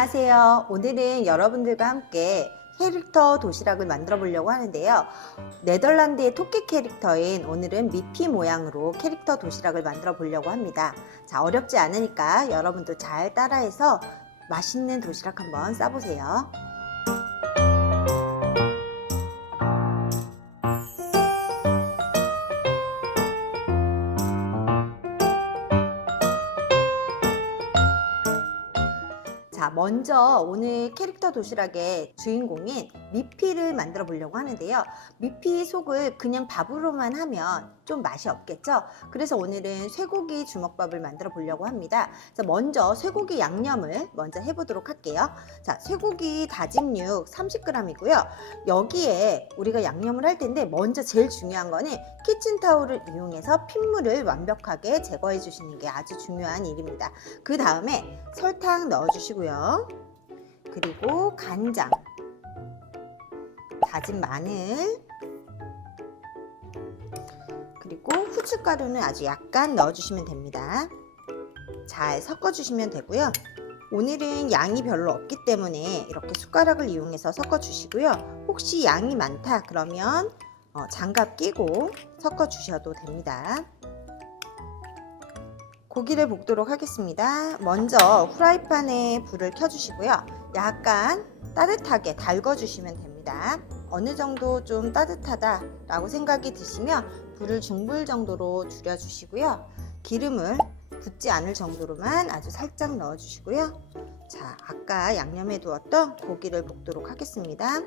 안녕하세요. 오늘은 여러분들과 함께 캐릭터 도시락을 만들어 보려고 하는데요. 네덜란드의 토끼 캐릭터인 오늘은 미피 모양으로 캐릭터 도시락을 만들어 보려고 합니다. 자, 어렵지 않으니까 여러분도 잘 따라해서 맛있는 도시락 한번 싸보세요. 자, 먼저 오늘 캐릭터 도시락의 주인공인 미피를 만들어 보려고 하는데요. 미피 속을 그냥 밥으로만 하면 좀 맛이 없겠죠? 그래서 오늘은 쇠고기 주먹밥을 만들어 보려고 합니다. 그래서 먼저 쇠고기 양념을 먼저 해보도록 할게요. 자, 쇠고기 다진 육 30g이고요. 여기에 우리가 양념을 할 텐데 먼저 제일 중요한 거는 키친타올을 이용해서 핏물을 완벽하게 제거해 주시는 게 아주 중요한 일입니다. 그 다음에 설탕 넣어 주시고요. 그리고 간장, 다진 마늘, 그리고 후춧가루는 아주 약간 넣어주시면 됩니다. 잘 섞어주시면 되고요. 오늘은 양이 별로 없기 때문에 이렇게 숟가락을 이용해서 섞어주시고요. 혹시 양이 많다 그러면 장갑 끼고 섞어주셔도 됩니다. 고기를 볶도록 하겠습니다. 먼저 후라이팬에 불을 켜주시고요. 약간 따뜻하게 달궈주시면 됩니다. 어느 정도 좀 따뜻하다 라고 생각이 드시면 불을 중불 정도로 줄여주시고요. 기름을 붓지 않을 정도로만 아주 살짝 넣어주시고요. 자, 아까 양념해 두었던 고기를 볶도록 하겠습니다.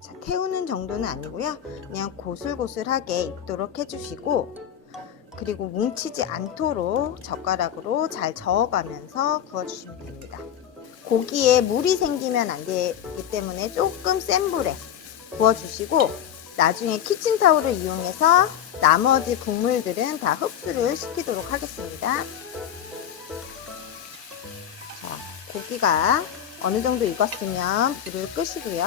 자, 태우는 정도는 아니고요. 그냥 고슬고슬하게 익도록 해주시고, 그리고 뭉치지 않도록 젓가락으로 잘 저어가면서 구워주시면 됩니다. 고기에 물이 생기면 안 되기 때문에 조금 센 불에 구워주시고, 나중에 키친타올을 이용해서 나머지 국물들은 다 흡수를 시키도록 하겠습니다. 자, 고기가 어느 정도 익었으면 불을 끄시고요.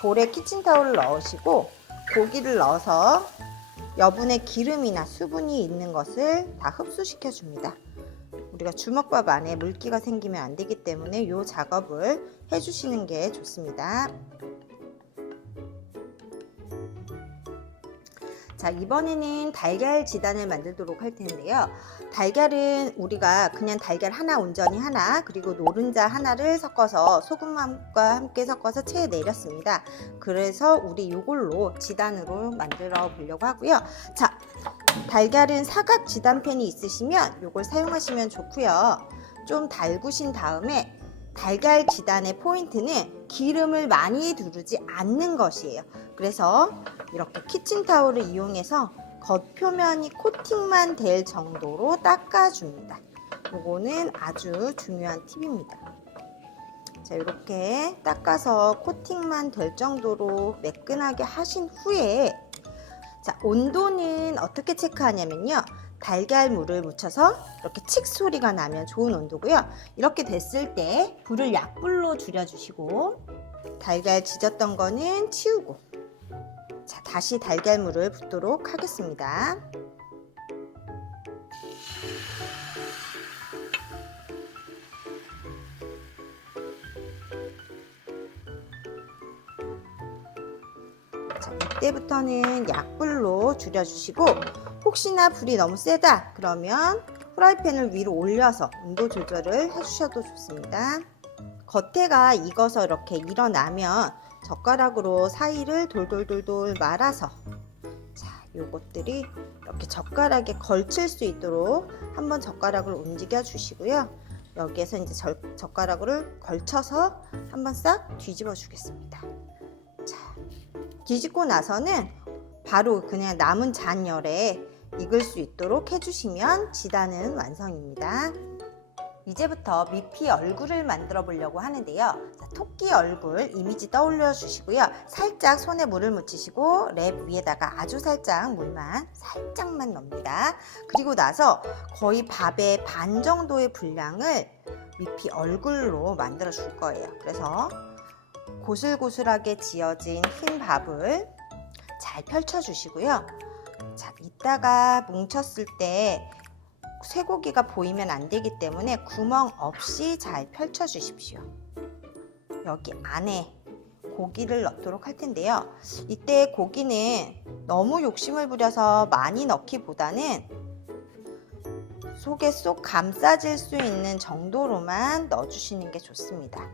볼에 키친타올을 넣으시고 고기를 넣어서 여분의 기름이나 수분이 있는 것을 다 흡수시켜 줍니다. 우리가 주먹밥 안에 물기가 생기면 안 되기 때문에 이 작업을 해주시는 게 좋습니다. 자, 이번에는 달걀 지단을 만들도록 할 텐데요. 달걀은 우리가 그냥 달걀 하나 온전히 하나 그리고 노른자 하나를 섞어서 소금과 함께 섞어서 체에 내렸습니다. 그래서 우리 이걸로 지단으로 만들어 보려고 하고요. 자, 달걀은 사각 지단팬이 있으시면 이걸 사용하시면 좋고요. 좀 달구신 다음에 달걀 지단의 포인트는 기름을 많이 두르지 않는 것이에요. 그래서 이렇게 키친타올을 이용해서 겉표면이 코팅만 될 정도로 닦아줍니다. 이거는 아주 중요한 팁입니다. 자, 이렇게 닦아서 코팅만 될 정도로 매끈하게 하신 후에, 자, 온도는 어떻게 체크하냐면요. 달걀물을 묻혀서 이렇게 칙 소리가 나면 좋은 온도고요. 이렇게 됐을 때 불을 약불로 줄여주시고 달걀 지졌던 거는 치우고, 자, 다시 달걀물을 붓도록 하겠습니다. 자, 이때부터는 약불로 줄여주시고, 혹시나 불이 너무 세다 그러면 프라이팬을 위로 올려서 온도 조절을 해주셔도 좋습니다. 겉에가 익어서 이렇게 일어나면 젓가락으로 사이를 돌돌돌돌 말아서, 자, 요것들이 이렇게 젓가락에 걸칠 수 있도록 한번 젓가락을 움직여 주시고요. 여기에서 이제 젓가락을 걸쳐서 한번 싹 뒤집어 주겠습니다. 자, 뒤집고 나서는 바로 그냥 남은 잔열에 익을 수 있도록 해주시면 지단은 완성입니다. 이제부터 미피 얼굴을 만들어 보려고 하는데요. 자, 토끼 얼굴 이미지 떠올려 주시고요. 살짝 손에 물을 묻히시고 랩 위에다가 아주 살짝 물만 살짝만 넣습니다. 그리고 나서 거의 밥의 반 정도의 분량을 미피 얼굴로 만들어 줄 거예요. 그래서 고슬고슬하게 지어진 흰 밥을 잘 펼쳐 주시고요. 자, 이따가 뭉쳤을 때 쇠고기가 보이면 안 되기 때문에 구멍 없이 잘 펼쳐 주십시오. 여기 안에 고기를 넣도록 할 텐데요. 이때 고기는 너무 욕심을 부려서 많이 넣기보다는 속에 쏙 감싸질 수 있는 정도로만 넣어주시는 게 좋습니다.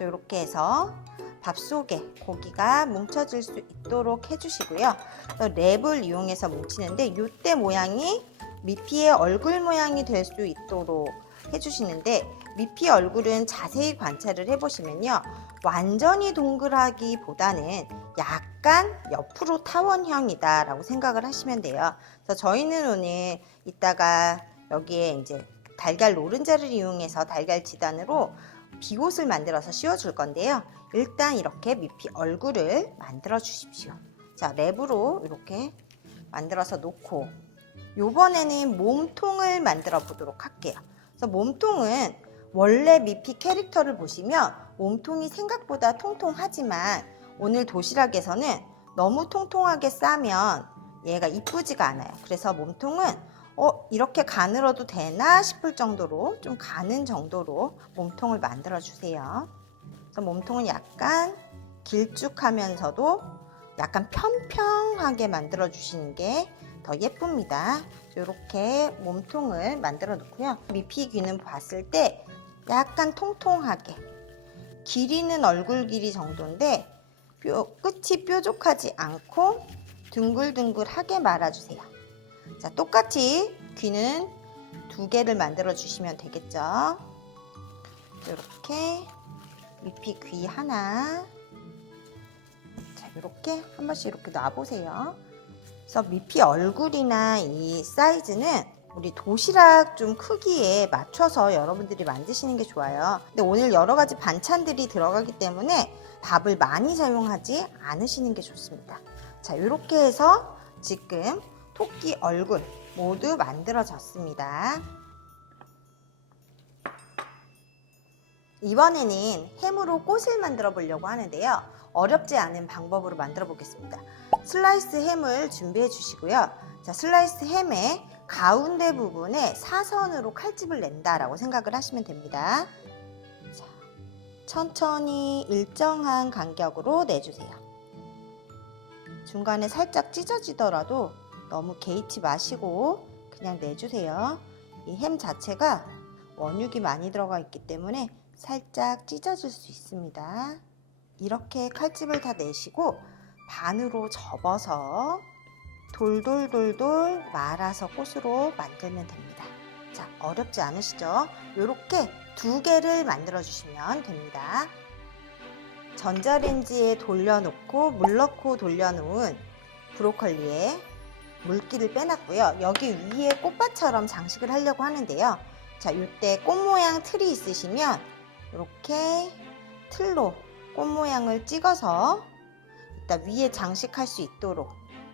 이렇게 해서 밥 속에 고기가 뭉쳐질 수 있도록 해주시고요. 랩을 이용해서 뭉치는데 이때 모양이 미피의 얼굴 모양이 될 수 있도록 해주시는데, 미피 얼굴은 자세히 관찰을 해보시면요, 완전히 동그라기보다는 약간 옆으로 타원형이다 라고 생각을 하시면 돼요. 그래서 저희는 오늘 이따가 여기에 이제 달걀 노른자를 이용해서 달걀 지단으로 비옷을 만들어서 씌워줄 건데요. 일단 이렇게 미피 얼굴을 만들어 주십시오. 자, 랩으로 이렇게 만들어서 놓고, 요번에는 몸통을 만들어 보도록 할게요. 그래서 몸통은 원래 미피 캐릭터를 보시면 몸통이 생각보다 통통하지만 오늘 도시락에서는 너무 통통하게 싸면 얘가 이쁘지가 않아요. 그래서 몸통은 이렇게 가늘어도 되나 싶을 정도로, 좀 가는 정도로 몸통을 만들어 주세요. 그래서 몸통은 약간 길쭉하면서도 약간 평평하게 만들어 주시는 게 더 예쁩니다. 이렇게 몸통을 만들어 놓고요. 미피 귀는 봤을 때 약간 통통하게, 길이는 얼굴 길이 정도인데 끝이 뾰족하지 않고 둥글둥글하게 말아주세요. 자, 똑같이 귀는 2개를 만들어 주시면 되겠죠. 이렇게 미피 귀 하나, 자, 이렇게 한 번씩 이렇게 놔보세요. 그래서 미피 얼굴이나 이 사이즈는 우리 도시락 좀 크기에 맞춰서 여러분들이 만드시는 게 좋아요. 근데 오늘 여러 가지 반찬들이 들어가기 때문에 밥을 많이 사용하지 않으시는 게 좋습니다. 자, 이렇게 해서 지금 토끼 얼굴 모두 만들어졌습니다. 이번에는 햄으로 꽃을 만들어 보려고 하는데요. 어렵지 않은 방법으로 만들어 보겠습니다. 슬라이스 햄을 준비해 주시고요. 자, 슬라이스 햄의 가운데 부분에 사선으로 칼집을 낸다라고 생각을 하시면 됩니다. 자, 천천히 일정한 간격으로 내주세요. 중간에 살짝 찢어지더라도 너무 개의치 마시고 그냥 내주세요. 이 햄 자체가 원육이 많이 들어가 있기 때문에 살짝 찢어질 수 있습니다. 이렇게 칼집을 다 내시고 반으로 접어서 돌돌돌돌 말아서 꽃으로 만들면 됩니다. 자, 어렵지 않으시죠? 이렇게 2개를 만들어 주시면 됩니다. 전자레인지에 돌려놓고 물 넣고 돌려놓은 브로콜리에 물기를 빼놨고요. 여기 위에 꽃밭처럼 장식을 하려고 하는데요. 자, 이때 꽃 모양 틀이 있으시면 이렇게 틀로 꽃 모양을 찍어서 이따 위에 장식할 수 있도록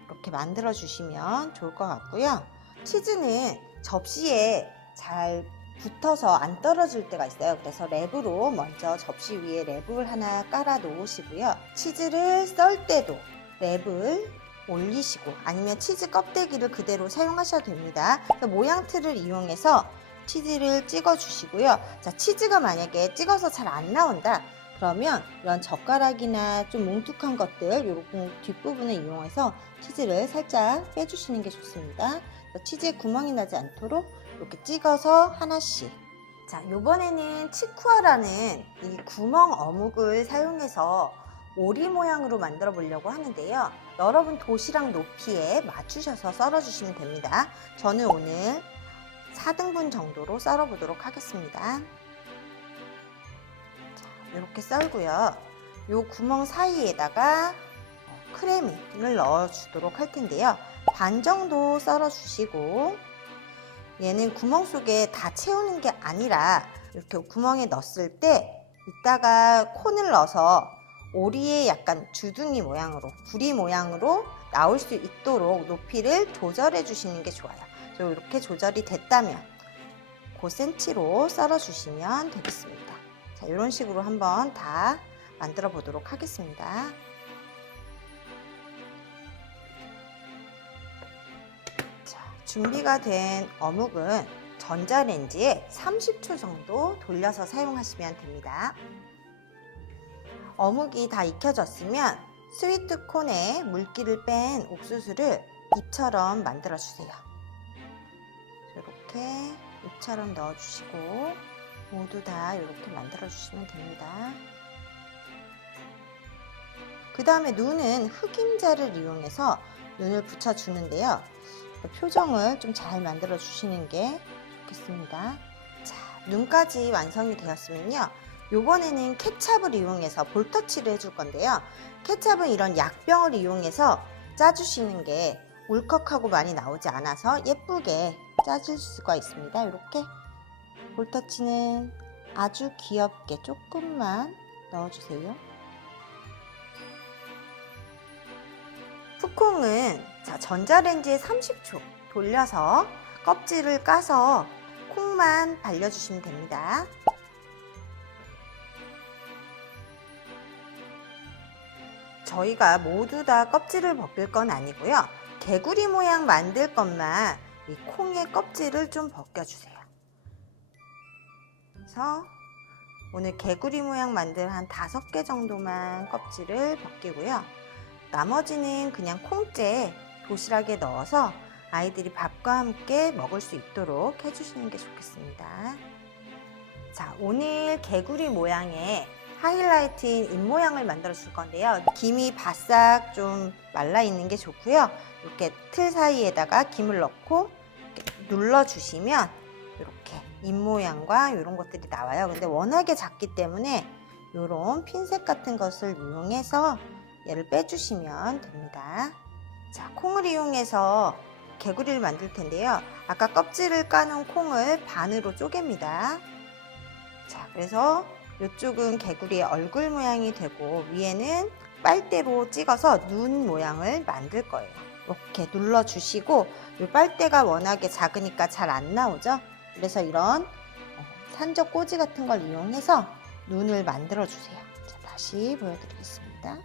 이렇게 만들어 주시면 좋을 것 같고요. 치즈는 접시에 잘 붙어서 안 떨어질 때가 있어요. 그래서 랩으로 먼저 접시 위에 랩을 하나 깔아 놓으시고요. 치즈를 썰 때도 랩을 올리시고 아니면 치즈 껍데기를 그대로 사용하셔도 됩니다. 모양 틀을 이용해서 치즈를 찍어 주시고요. 자, 치즈가 만약에 찍어서 잘 안 나온다 그러면 이런 젓가락이나 좀 뭉툭한 것들 이렇게 뒷부분을 이용해서 치즈를 살짝 빼주시는 게 좋습니다. 치즈에 구멍이 나지 않도록 이렇게 찍어서 하나씩. 자, 요번에는 치쿠아라는 이 구멍 어묵을 사용해서 오리 모양으로 만들어 보려고 하는데요. 여러분 도시락 높이에 맞추셔서 썰어 주시면 됩니다. 저는 오늘 4등분 정도로 썰어 보도록 하겠습니다. 자, 이렇게 썰고요. 요 구멍 사이에다가 크래미를 넣어 주도록 할 텐데요. 반 정도 썰어 주시고, 얘는 구멍 속에 다 채우는 게 아니라 이렇게 구멍에 넣었을 때 이따가 콘을 넣어서 오리의 약간 주둥이 모양으로, 부리 모양으로 나올 수 있도록 높이를 조절해 주시는 게 좋아요. 이렇게 조절이 됐다면 5cm로 썰어 주시면 되겠습니다. 자, 이런 식으로 한번 다 만들어 보도록 하겠습니다. 자, 준비가 된 어묵은 전자레인지에 30초 정도 돌려서 사용하시면 됩니다. 어묵이 다 익혀졌으면 스위트콘에 물기를 뺀 옥수수를 잎처럼 만들어 주세요. 이렇게 잎처럼 넣어 주시고 모두 다 이렇게 만들어 주시면 됩니다. 그 다음에 눈은 흑임자를 이용해서 눈을 붙여 주는데요. 표정을 좀 잘 만들어 주시는 게 좋겠습니다. 자, 눈까지 완성이 되었으면요. 요번에는 케찹을 이용해서 볼터치를 해줄 건데요. 케찹은 이런 약병을 이용해서 짜주시는 게 울컥하고 많이 나오지 않아서 예쁘게 짜줄 수가 있습니다. 이렇게 볼터치는 아주 귀엽게 조금만 넣어주세요. 푸콩은 전자레인지에 30초 돌려서 껍질을 까서 콩만 발려주시면 됩니다. 저희가 모두 다 껍질을 벗길 건 아니고요. 개구리 모양 만들 것만 이 콩의 껍질을 좀 벗겨주세요. 그래서 오늘 개구리 모양 만들 한 5개 정도만 껍질을 벗기고요. 나머지는 그냥 콩째 도시락에 넣어서 아이들이 밥과 함께 먹을 수 있도록 해주시는 게 좋겠습니다. 자, 오늘 개구리 모양의 하이라이트인 입 모양을 만들어 줄 건데요. 김이 바싹 좀 말라 있는 게 좋고요. 이렇게 틀 사이에다가 김을 넣고 눌러 주시면 이렇게 입 모양과 이런 것들이 나와요. 근데 워낙에 작기 때문에 이런 핀셋 같은 것을 이용해서 얘를 빼주시면 됩니다. 자, 콩을 이용해서 개구리를 만들 텐데요. 아까 껍질을 까놓은 콩을 반으로 쪼갭니다. 자, 그래서 이쪽은 개구리의 얼굴 모양이 되고 위에는 빨대로 찍어서 눈 모양을 만들 거예요. 이렇게 눌러주시고 이 빨대가 워낙에 작으니까 잘 안 나오죠. 그래서 이런 산적 꼬지 같은 걸 이용해서 눈을 만들어 주세요. 자, 다시 보여드리겠습니다.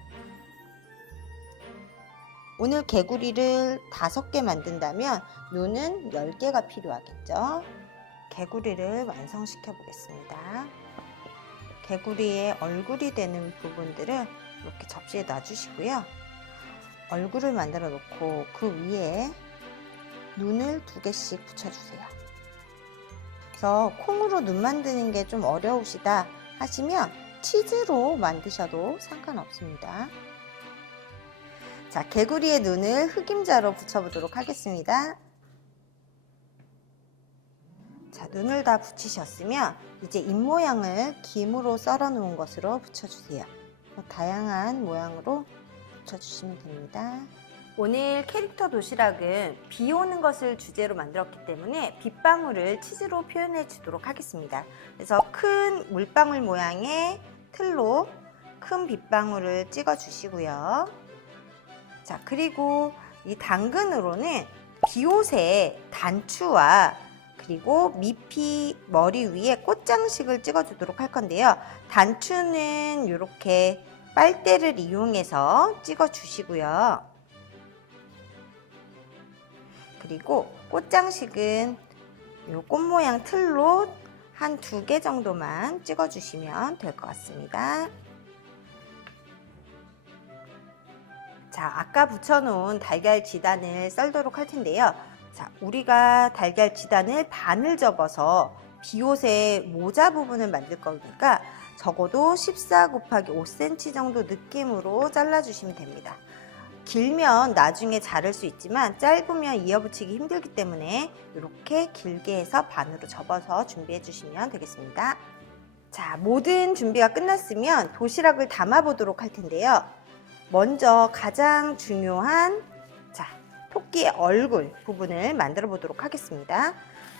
오늘 개구리를 5개 만든다면 눈은 10개가 필요하겠죠. 개구리를 완성시켜 보겠습니다. 개구리의 얼굴이 되는 부분들을 이렇게 접시에 놔주시고요. 얼굴을 만들어 놓고 그 위에 눈을 2개씩 붙여주세요. 그래서 콩으로 눈 만드는 게 좀 어려우시다 하시면 치즈로 만드셔도 상관없습니다. 자, 개구리의 눈을 흑임자로 붙여보도록 하겠습니다. 자, 눈을 다 붙이셨으면 이제 입 모양을 김으로 썰어 놓은 것으로 붙여주세요. 다양한 모양으로 붙여주시면 됩니다. 오늘 캐릭터 도시락은 비 오는 것을 주제로 만들었기 때문에 빗방울을 치즈로 표현해 주도록 하겠습니다. 그래서 큰 물방울 모양의 틀로 큰 빗방울을 찍어 주시고요. 자, 그리고 이 당근으로는 비옷의 단추와 그리고 미피 머리 위에 꽃장식을 찍어주도록 할 건데요. 단추는 이렇게 빨대를 이용해서 찍어주시고요. 그리고 꽃장식은 이 꽃 모양 틀로 한 2개 정도만 찍어주시면 될 것 같습니다. 자, 아까 붙여놓은 달걀 지단을 썰도록 할 텐데요. 자, 우리가 달걀 지단을 반을 접어서 비옷의 모자 부분을 만들 거니까 적어도 14 곱하기 5cm 정도 느낌으로 잘라주시면 됩니다. 길면 나중에 자를 수 있지만 짧으면 이어붙이기 힘들기 때문에 이렇게 길게 해서 반으로 접어서 준비해 주시면 되겠습니다. 자, 모든 준비가 끝났으면 도시락을 담아 보도록 할 텐데요. 먼저 가장 중요한 토끼의 얼굴 부분을 만들어 보도록 하겠습니다.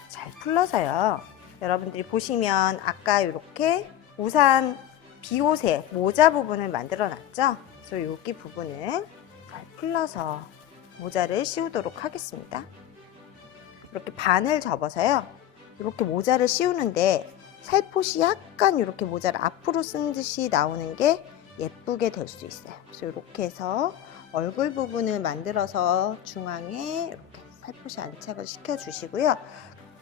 잘 풀러서요. 여러분들이 보시면 아까 이렇게 우산 비옷의 모자 부분을 만들어 놨죠. 그래서 여기 부분을 잘 풀러서 모자를 씌우도록 하겠습니다. 이렇게 반을 접어서요. 이렇게 모자를 씌우는데 살포시 약간 이렇게 모자를 앞으로 쓴 듯이 나오는 게 예쁘게 될 수 있어요. 그래서 이렇게 해서 얼굴 부분을 만들어서 중앙에 이렇게 살포시 안착을 시켜 주시고요.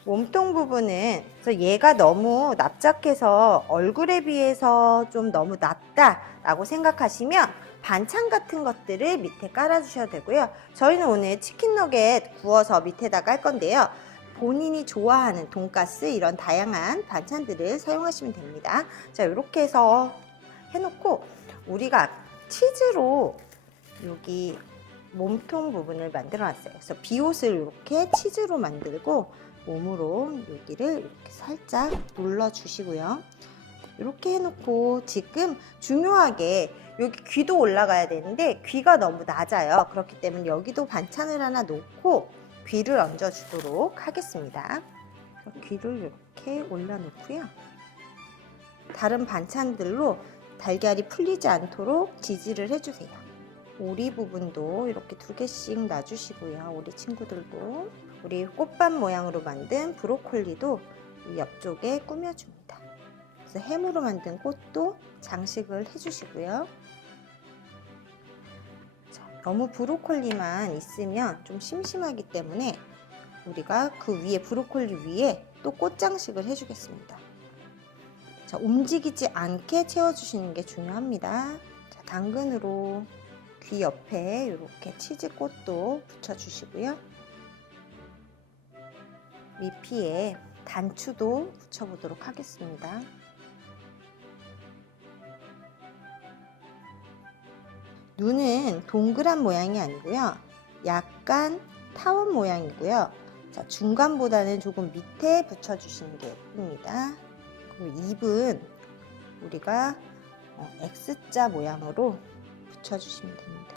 몸통 부분은 그래서 얘가 너무 납작해서 얼굴에 비해서 좀 너무 낮다라고 생각하시면 반찬 같은 것들을 밑에 깔아주셔도 되고요. 저희는 오늘 치킨 너겟 구워서 밑에다가 할 건데요. 본인이 좋아하는 돈가스 이런 다양한 반찬들을 사용하시면 됩니다. 자, 이렇게 해서 해놓고 우리가 치즈로 여기 몸통 부분을 만들어 놨어요. 그래서 비옷을 이렇게 치즈로 만들고 몸으로 여기를 이렇게 살짝 눌러 주시고요. 이렇게 해놓고 지금 중요하게 여기 귀도 올라가야 되는데 귀가 너무 낮아요. 그렇기 때문에 여기도 반찬을 하나 놓고 귀를 얹어 주도록 하겠습니다. 귀를 이렇게 올려 놓고요. 다른 반찬들로 달걀이 풀리지 않도록 지지를 해주세요. 오리 부분도 이렇게 2개씩 놔주시고요. 오리 친구들도. 우리 꽃밭 모양으로 만든 브로콜리도 이 옆쪽에 꾸며줍니다. 그래서 햄으로 만든 꽃도 장식을 해주시고요. 자, 너무 브로콜리만 있으면 좀 심심하기 때문에 우리가 그 위에 브로콜리 위에 또 꽃 장식을 해주겠습니다. 자, 움직이지 않게 채워주시는 게 중요합니다. 자, 당근으로 귀 옆에 이렇게 치즈꽃도 붙여주시고요. 미피에 단추도 붙여보도록 하겠습니다. 눈은 동그란 모양이 아니고요. 약간 타원 모양이고요. 자, 중간보다는 조금 밑에 붙여주시는 게 예쁩니다. 그리고 입은 우리가 X자 모양으로 붙여주시면 됩니다.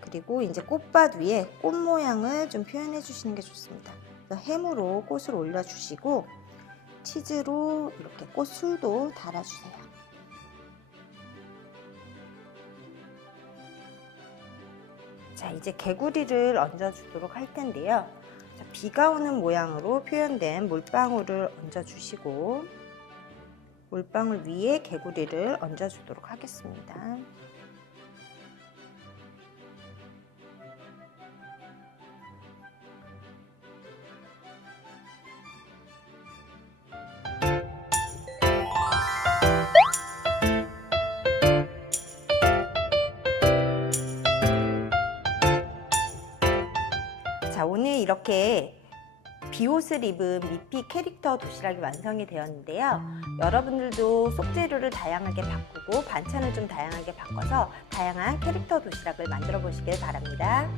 그리고 이제 꽃밭 위에 꽃 모양을 좀 표현해 주시는 게 좋습니다. 그래서 햄으로 꽃을 올려주시고 치즈로 이렇게 꽃술도 달아주세요. 자, 이제 개구리를 얹어주도록 할 텐데요. 자, 비가 오는 모양으로 표현된 물방울을 얹어주시고 물방울 위에 개구리를 얹어주도록 하겠습니다. 자, 오늘 이렇게 비옷을 입은 미피 캐릭터 도시락이 완성이 되었는데요. 여러분들도 속재료를 다양하게 바꾸고 반찬을 좀 다양하게 바꿔서 다양한 캐릭터 도시락을 만들어 보시길 바랍니다.